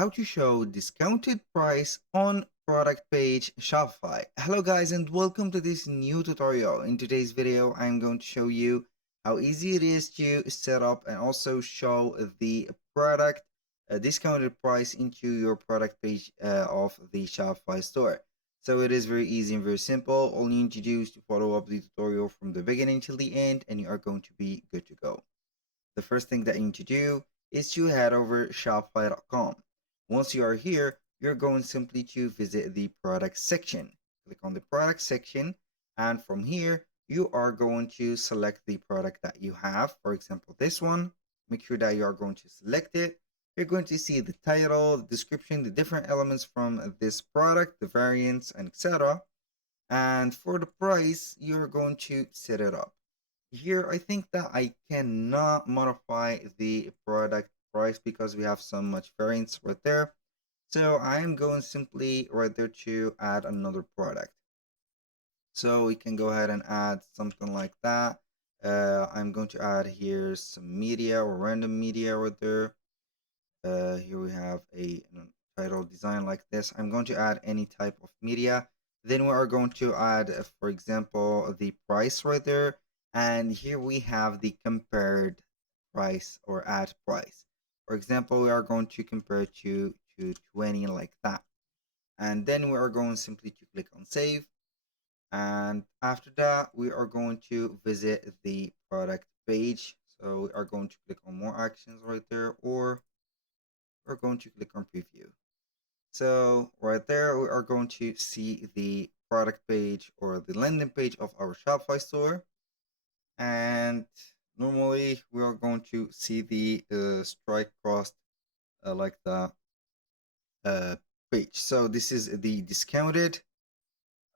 how to show discounted price on product page Shopify. Hello guys and welcome to this new tutorial. In today's video, I'm going to show you how easy it is to set up and also show the product discounted price into your product page of the Shopify store. So it is very easy and very simple. All you need to do is to follow up the tutorial from the beginning till the end and you are going to be good to go. The first thing that you need to do is to head over shopify.com. Once you are here, you're going simply to visit the product section. Click on the product section, and from here, you are going to select the product that you have. For example, this one. Make sure that you are going to select it. You're going to see the title, the description, the different elements from this product, the variants, and etc. And for the price, you're going to set it up. Here, I think that I cannot modify the product price because we have so much variance right there. So I'm going simply right there to add another product. So we can go ahead and add something like that. I'm going to add here some media or random media right there. Here we have a title design like this. I'm going to add any type of media. Then we are going to add, for example, the price right there. And here we have the compared price or add price. For example, we are going to compare to 20 like that. And then we are going simply to click on save. And after that, we are going to visit the product page. So we are going to click on more actions right there, or we're going to click on preview. So right there, we are going to see the product page or the landing page of our Shopify store. And normally we are going to see the strike cost like the page. So this is the discounted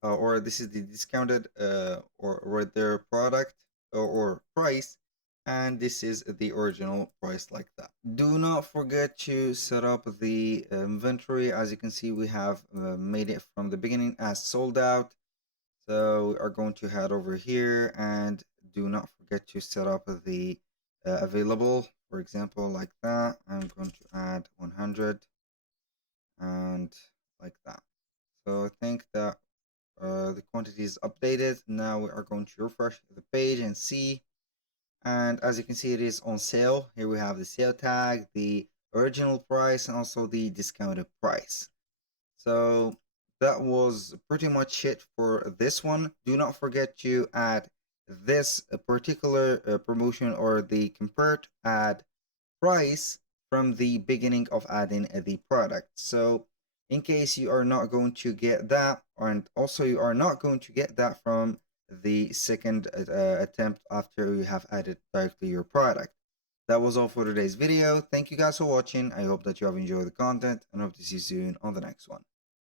or this is the discounted or right there product or price, and this is the original price like that. Do not forget to set up the inventory. As you can see, we have made it from the beginning as sold out. So we are going to head over here, and do not forget to set up the available, for example, like that. I'm going to add 100 and like that. So I think that the quantity is updated. Now we are going to refresh the page and see. And as you can see, it is on sale. Here we have the sale tag, the original price, and also the discounted price. So that was pretty much it for this one. Do not forget to add this particular promotion or the compared add price from the beginning of adding the product. So in case you are not going to get that, and also you are not going to get that from the second attempt after you have added directly your product. That was all for today's video. Thank you guys for watching. I hope that you have enjoyed the content and hope to see you soon on the next one.